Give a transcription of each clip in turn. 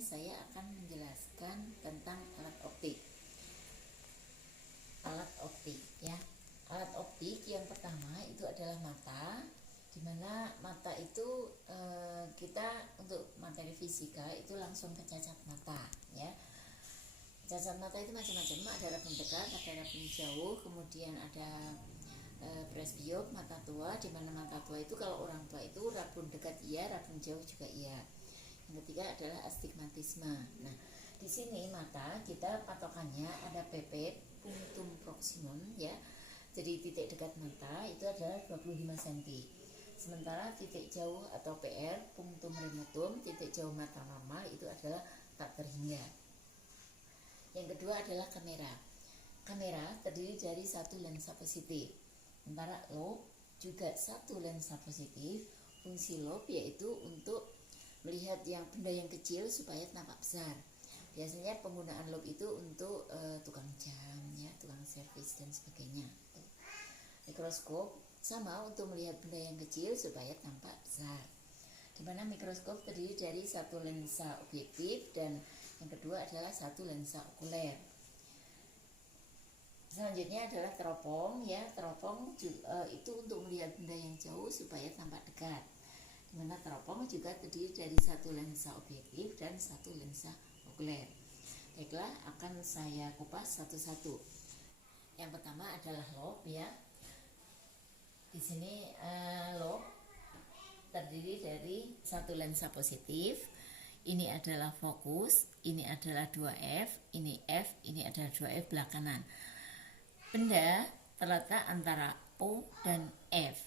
saya akan menjelaskan tentang alat optik. Alat optik ya. Alat optik yang pertama itu adalah mata, dimana mata itu kita untuk materi fisika itu langsung ke cacat mata ya. Cacat mata itu macam-macam, ada rabun dekat, ada rabun jauh, kemudian ada presbiop, mata tua, dimana mata tua itu kalau orang tua itu rabun dekat iya, rabun jauh juga iya. Yang ketiga adalah astigmatisme. Nah, di sini mata kita patokannya ada PP punctum proximum ya. Jadi titik dekat mata itu adalah 25 cm. Sementara titik jauh atau PR punctum remotum, titik jauh mata normal itu adalah tak terhingga. Yang kedua adalah kamera. Kamera terdiri dari satu lensa positif. Sementara lobe juga satu lensa positif. Fungsi lobe yaitu untuk melihat yang benda yang kecil supaya tampak besar. Biasanya penggunaan lobe itu untuk tukang jam ya, tukang servis dan sebagainya. Mikroskop sama untuk melihat benda yang kecil supaya tampak besar. Di mana mikroskop terdiri dari satu lensa objektif dan yang kedua adalah satu lensa okuler. Selanjutnya adalah teropong ya. Teropong itu untuk melihat benda yang jauh supaya tampak dekat. Dimana teropong juga terdiri dari satu lensa objektif dan satu lensa okuler. Baiklah, akan saya kupas satu-satu. Yang pertama adalah lobe ya. Di sini lobe terdiri dari satu lensa positif. Ini adalah fokus, ini adalah 2F, ini F, ini adalah 2F belah kanan. Benda terletak antara O dan F.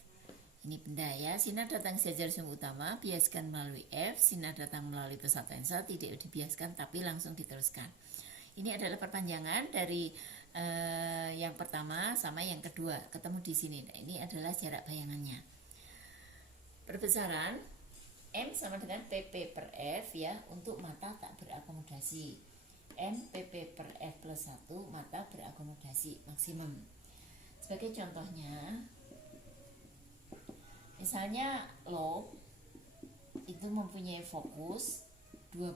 Ini benda ya, sinar datang sejajar sumbu utama, biaskan melalui F, sinar datang melalui pusat lensa, tidak dibiaskan tapi langsung diteruskan. Ini adalah perpanjangan dari yang pertama sama yang kedua, ketemu di sini. Nah, ini adalah jarak bayangannya. Perbesaran M sama dengan PP per F ya, untuk mata tak berakomodasi. M PP per F plus 1, mata berakomodasi maksimum. Sebagai contohnya, misalnya lobe itu mempunyai fokus 5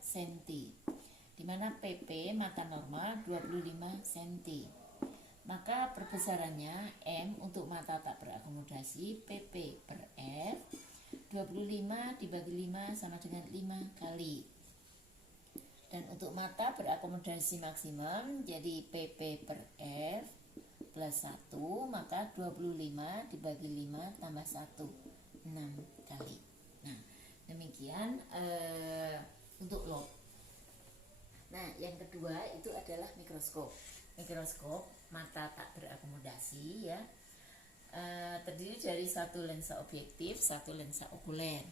cm, dimana PP mata normal 25 cm. Maka perbesarannya M untuk mata tak berakomodasi PP per F 25 dibagi 5 sama dengan 5 kali. Dan untuk mata berakomodasi maksimum jadi PP per F plus 1, maka 25 dibagi 5 tambah 1, 6 kali. Nah, demikian untuk lobe. Nah, yang kedua itu adalah mikroskop. Mikroskop mata tak berakomodasi ya, terdiri dari satu lensa objektif, satu lensa okuler.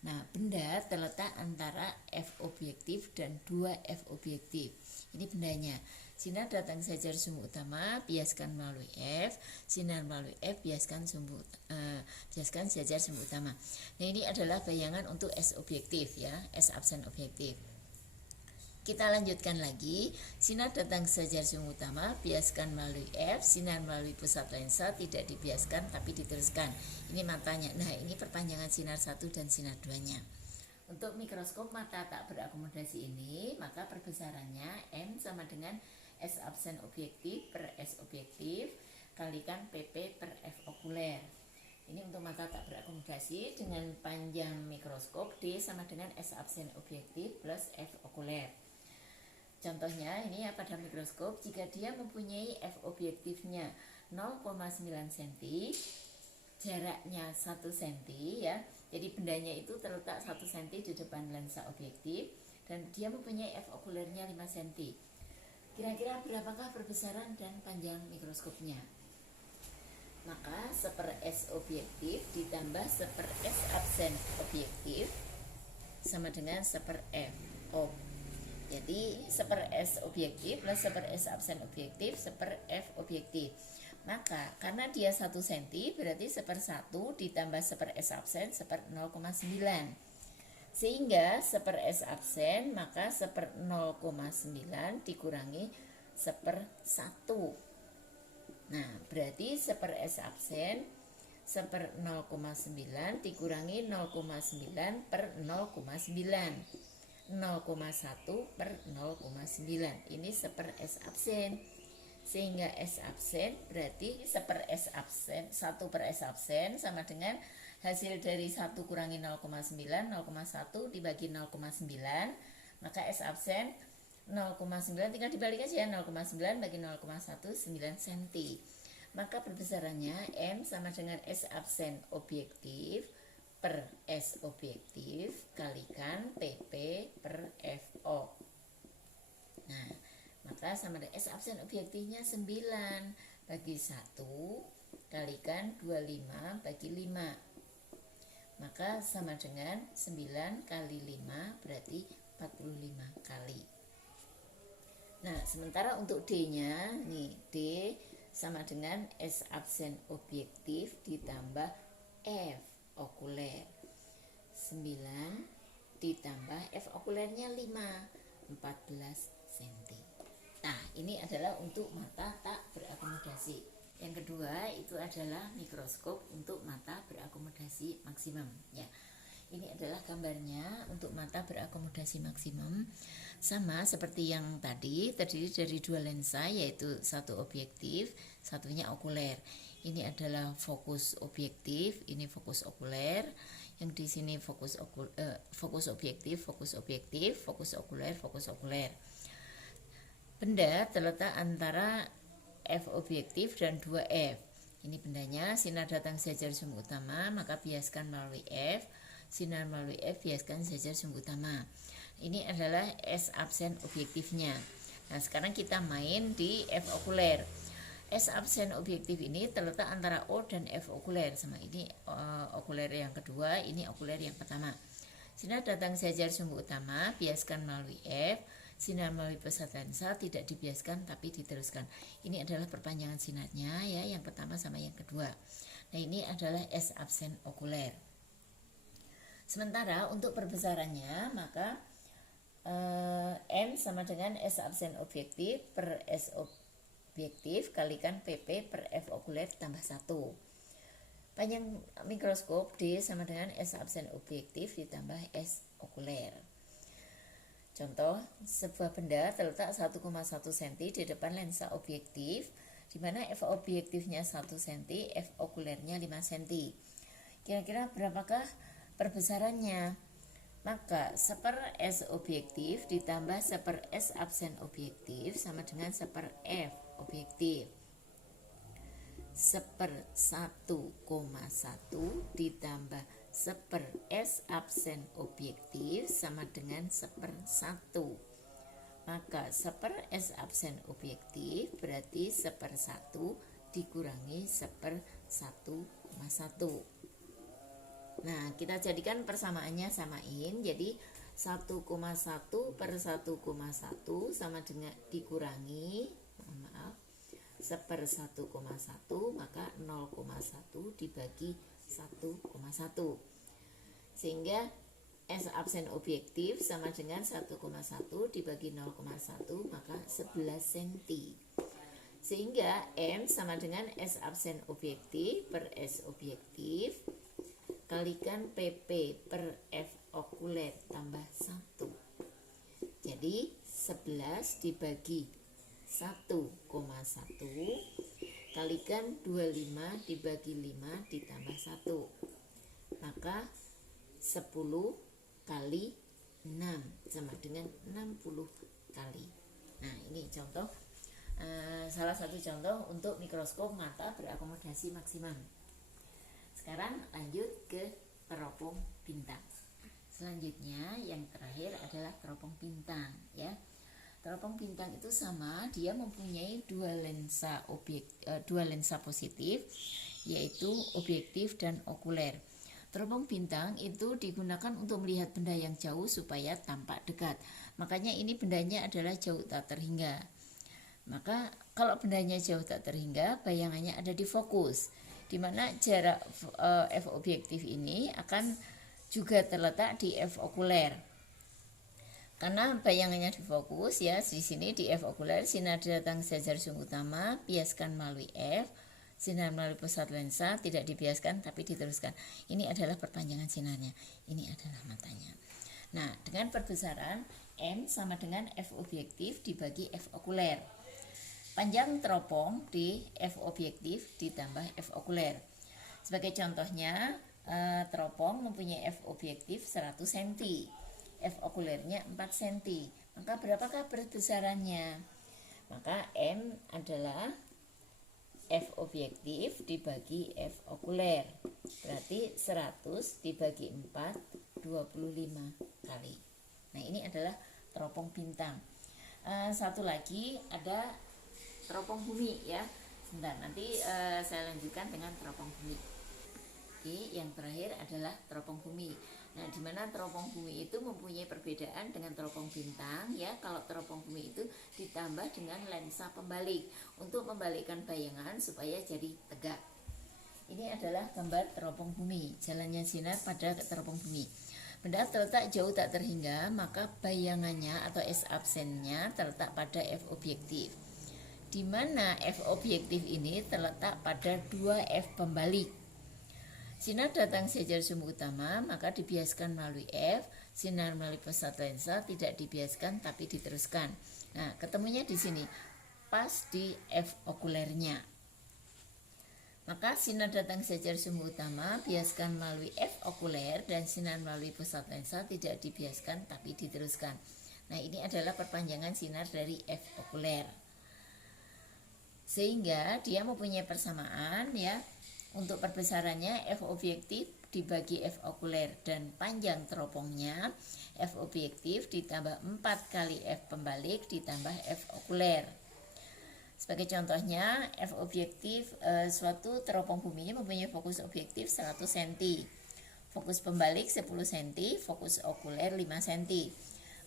Nah, benda terletak antara F objektif dan 2F objektif. Ini bendanya. Sinar datang sejajar sumbu utama, biaskan melalui F. Sinar melalui F, biaskan sejajar sumbu utama. Nah, ini adalah bayangan untuk S objektif ya, S absen objektif. Kita lanjutkan lagi. Sinar datang sejajar sumbu utama, biaskan melalui F. Sinar melalui pusat lensa, tidak dibiaskan tapi diteruskan. Ini matanya. Nah, ini perpanjangan sinar 1 dan sinar 2-nya. Untuk mikroskop mata tak berakomodasi ini, maka perbesarannya M sama dengan S absen objektif per S objektif kalikan PP per F okuler. Ini untuk mata tak berakomodasi dengan panjang mikroskop D sama dengan S absen objektif plus F okuler. Contohnya ini ya, pada mikroskop jika dia mempunyai F objektifnya 0,9 cm, jaraknya 1 cm ya. Jadi bendanya itu terletak 1 cm di depan lensa objektif dan dia mempunyai F okulernya 5 cm. Kira-kira berapakah perbesaran dan panjang mikroskopnya? Maka 1/S objektif ditambah 1/S absen objektif sama dengan 1/F ob. Jadi 1/S objektif plus 1/S absen objektif 1/F objektif. Maka karena dia 1 cm berarti 1/1 ditambah 1/S absen 1/0,9. Sehingga 1/S absen maka 1/0,9 dikurangi 1/1. Nah, berarti 1/S absen 1/0,9 dikurangi 0,9 per 0,9. 0,1 per 0,9. Ini 1/1 S absen. Sehingga S absen berarti 1/1 S absen, 1/S absen sama dengan hasil dari 1 kurangi 0,9, 0,1 dibagi 0,9. Maka S absen 0,9 tinggal dibalik aja, 0,9 bagi 0,1 9 cm. Maka perbesarannya M sama dengan S absen objektif per S objektif kalikan PP per FO. Nah, maka sama dengan S absen objektifnya 9 bagi 1 kalikan 25 bagi 5. Maka sama dengan 9 kali 5 berarti 45 kali. Nah, sementara untuk D-nya, nih D sama dengan S absen objektif ditambah F okuler. 9 ditambah F okulernya 5, 14 cm. Nah, ini adalah untuk mata tak berakomodasi. Yang kedua itu adalah mikroskop untuk mata berakomodasi maksimum, ya. Ini adalah gambarnya untuk mata berakomodasi maksimum. Sama seperti yang tadi, terdiri dari 2 lensa, yaitu satu objektif, satunya okuler. Ini adalah fokus objektif, ini fokus okuler. Yang di sini fokus objektif, fokus objektif, fokus okuler, fokus okuler. Benda terletak antara F objektif dan 2F. Ini bendanya, sinar datang sejajar sumbu utama, maka biaskan melalui F. Sinar melalui F biaskan sejajar sumbu utama. Ini adalah S absen objektifnya. Nah, sekarang kita main di F okuler. S absen objektif ini terletak antara O dan F okuler. Sama ini okuler yang kedua, ini okuler yang pertama. Sinar datang sejajar sumbu utama, biaskan melalui F. Sinar melalui pusat lensa tidak dibiaskan tapi diteruskan. Ini adalah perpanjangan sinarnya, ya, yang pertama sama yang kedua. Nah, ini adalah S absen okuler. Sementara untuk perbesarannya, maka M sama dengan S absen objektif per S objektif kalikan PP per F okuler tambah 1. Panjang mikroskop D sama dengan S absen objektif ditambah S okuler. Contoh, sebuah benda terletak 1,1 cm di depan lensa objektif, di mana F objektifnya 1 cm, F okulernya 5 cm. Kira-kira berapakah perbesarannya? Maka 1/S objektif ditambah 1/S absen objektif sama dengan 1/F objektif. 1/1,1 ditambah 1/S absen objektif sama dengan 1/1. Maka 1/S absen objektif berarti 1/1 dikurangi 1/1,1. Nah, kita jadikan persamaannya samain. Jadi 1,1 per 1,1 sama dengan dikurangi 1/1,1, maka 0,1 dibagi 1,1. Sehingga S absen objektif sama dengan 1,1 dibagi 0,1, maka 11 cm. Sehingga M sama dengan S absen objektif per S objektif kalikan PP per F okuler tambah 1. Jadi 11 dibagi 1,1 kalikan 25 dibagi 5 ditambah 1. Maka 10 kali 6 sama dengan 60 kali. Nah, ini contoh, salah satu contoh untuk mikroskop mata berakomodasi maksimum. Sekarang lanjut ke teropong bintang. Selanjutnya yang terakhir adalah teropong bintang, ya. Teropong bintang itu sama, dia mempunyai dua lensa positif, yaitu objektif dan okuler. Teropong bintang itu digunakan untuk melihat benda yang jauh supaya tampak dekat. Makanya ini bendanya adalah jauh tak terhingga. Maka kalau bendanya jauh tak terhingga, bayangannya ada di fokus, di mana jarak F objektif ini akan juga terletak di F okuler. Karena bayangannya di fokus, ya, di sini di F okuler sinar datang sejajar sumbu utama, biaskan melalui F. Sinar melalui pusat lensa tidak dibiaskan tapi diteruskan. Ini adalah perpanjangan sinarnya. Ini adalah matanya. Nah, dengan perbesaran M sama dengan F objektif dibagi F okuler. Panjang teropong di F objektif ditambah F okuler. Sebagai contohnya, teropong mempunyai F objektif 100 cm, F okulernya 4 cm. Maka berapakah perbesarannya? Maka M adalah F objektif dibagi F okuler. Berarti 100 dibagi 4, 25 kali. Nah, ini adalah teropong bintang. Satu lagi ada teropong bumi ya. Sebentar, nanti saya lanjutkan dengan teropong bumi. Oke, yang terakhir adalah teropong bumi. Nah, di mana teropong bumi itu mempunyai perbedaan dengan teropong bintang ya. Kalau teropong bumi itu ditambah dengan lensa pembalik untuk membalikkan bayangan supaya jadi tegak. Ini adalah gambar teropong bumi, jalannya sinar pada teropong bumi. Benda terletak jauh tak terhingga, maka bayangannya atau S absennya terletak pada F objektif. Di mana F objektif ini terletak pada 2 F pembalik. Sinar datang sejajar sumber utama, maka dibiaskan melalui F. Sinar melalui pusat lensa tidak dibiaskan tapi diteruskan. Nah, ketemunya di sini, pas di F okulernya. Maka sinar datang sejajar sumber utama biaskan melalui F okuler dan sinar melalui pusat lensa tidak dibiaskan tapi diteruskan. Nah, ini adalah perpanjangan sinar dari F okuler. Sehingga dia mempunyai persamaan ya. Untuk perbesarannya F objektif dibagi F okuler dan panjang teropongnya F objektif ditambah 4 kali F pembalik ditambah F okuler. Sebagai contohnya, F objektif suatu teropong bumi mempunyai fokus objektif 100 cm, fokus pembalik 10 cm, fokus okuler 5 cm.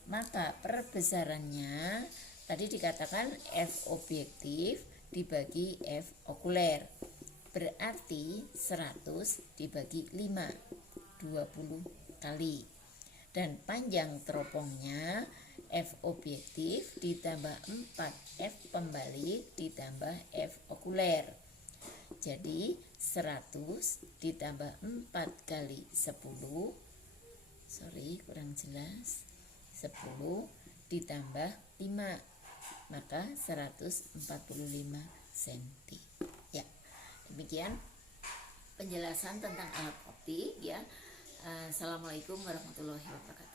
Maka perbesarannya tadi dikatakan F objektif dibagi F okuler. Berarti 100 dibagi 5, 20 kali. Dan panjang teropongnya F objektif ditambah 4 F pembalik ditambah F okuler. Jadi 100 ditambah 4 kali 10, kurang jelas, 10 ditambah 5, maka 145 cm. Ya, demikian penjelasan tentang alat optik ya. Assalamualaikum warahmatullahi wabarakatuh.